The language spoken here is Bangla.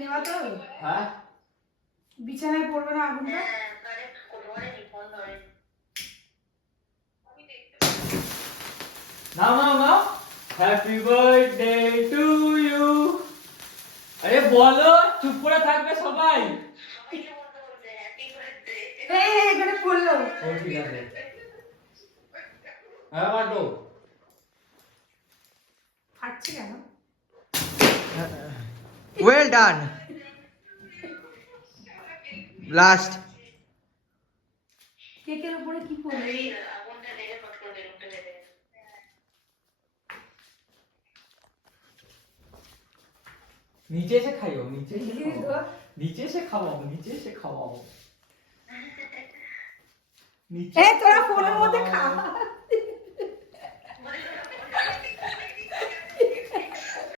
নেওয়া তো হ্যাঁ বিছানায় পড়বে না আগুনটা। নাও নাও নাও হ্যাপি বার্থডে টু ইউ। আরে বলো, চুপ করে থাকবে সবাই। এখানে পড়লো। ও ঠিক আছে, হ্যাঁ বাটো। ফাটছে কেন? Well done. লাস্ট। কেকের উপরে কি পড়লো? নিচে এসে খাইও, নিচে এসে খাও, নিচে এসে খাওয়াবো, নিচে এসে খাওয়াবো। তোরা ফোনের মধ্যে খা।